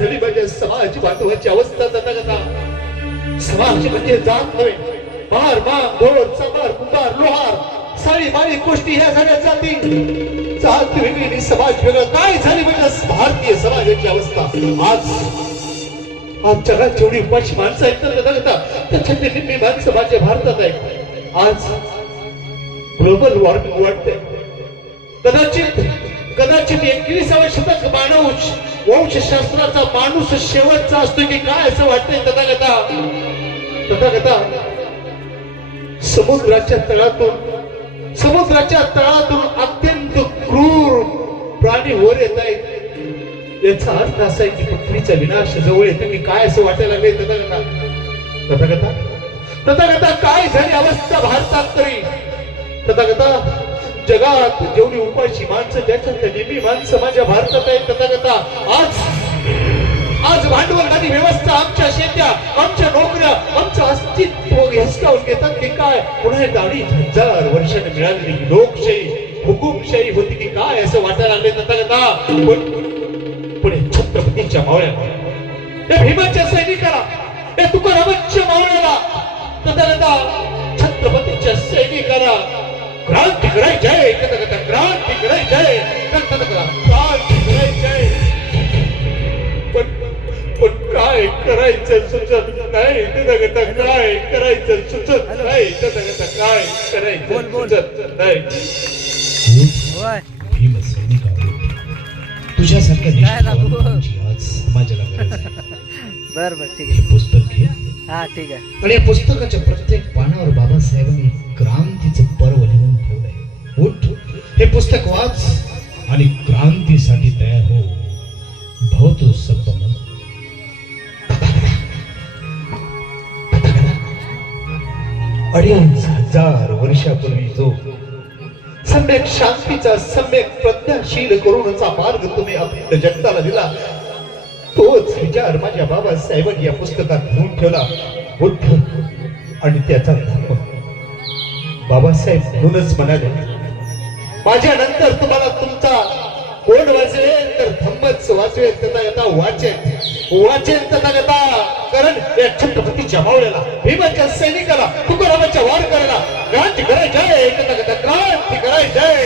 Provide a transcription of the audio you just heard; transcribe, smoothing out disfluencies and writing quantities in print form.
झाली म्हणजे समाज बांधवाची अवस्था तथागता. समाज म्हणजे जात नव्हे, मार माग ढोर चमार कुंभार लोहार साळी माळी गोष्टी ह्या सगळ्या जाती. जात वेगळी समाज वेगळा काय झाली म्हणजे भारतीय समाजाची अवस्था. आज जगात जेवढी उपाशी माणसं आहेत तर तथागता त्याच्यातली निम्मी माणसं माझ्या भारतात आहेत. आज ग्लोबल वॉर्मिंग वाढते. कदाचित 21व्या शतक मानव वंशशास्त्राचा माणूस शेवटचा असतो की काय असं वाटतंय तथागता. समुद्राच्या तळातून अत्यंत क्रूर प्राणी वर येत आहेत. याचा अर्थ असा आहे की पृथ्वीचा विनाश जवळ येतो की काय असं वाटायला लागले तथागता. काय झाली अवस्था भारतात तरी तथागता. जगात जेवढी उपाशी माणसं त्याच्यात निम्मी माणसं माझ्या भारतात आहेत तथागता. आज भांडवलवादी व्यवस्था आमच्या शेत्या आमच्या नोकऱ्या आमचं अस्तित्व हिसकावून घेतात की काय. पुन्हा 2,500 वर्षांनी मिळालेली लोकशाही हुकुमशाही होती की काय असं वाटायला लागले तथागता. पण छत्रपतीच्या मावळ्याला, या भीमाच्या सैनिकाला, या तुकारामांच्या मावळ्याला तथागता, छत्रपतीच्या सैनिकाला क्रांती करायची आहे तथागता. क्रांती करायची आहे तथागता. क्रांती करायची आहे. पण काय करायचं सुचत नाही तथागता. काय करायचं सुचत नाही तथागता. काय करायचं सुचत नाही. भीम सैनिका, तुझ्यासारख्या आज समाजाला गरज आहे. बर ठीक आहे. पुस्तक घे. हा ठीक आहे. आणि या पुस्तकाच्या प्रत्येक पानावर बाबासाहेबांनी क्रांतीचं पर्व लिहून ठेवलंय. उठ, हे पुस्तक वाच आणि क्रांतीसाठी तयार हो. भवतो सर्व मन. अडीच हजार वर्षापूर्वी जो सम्यक शांतीचा सम्यक प्रज्ञाशील करूनचा मार्ग तुम्ही अखंड जगताला दिला, तोच विचार माझ्या बाबासाहेबांनी या पुस्तकात लिहून ठेवला. बुद्ध आणि त्याचा धर्म. बाबासाहेब म्हणूनच म्हणाले, माझ्या नंतर तुम्हाला तुमचा कोण वाचवेल तर धम्मच वाचवेल तथागता. वाचेल तथागता. कारण या छत्रपतीच्या मावळ्याला, भीमाच्या सैनिकाला, तुकारामाच्या वारकऱ्याला क्रांती करायची आहे तथागता. क्रांती करायची आहे.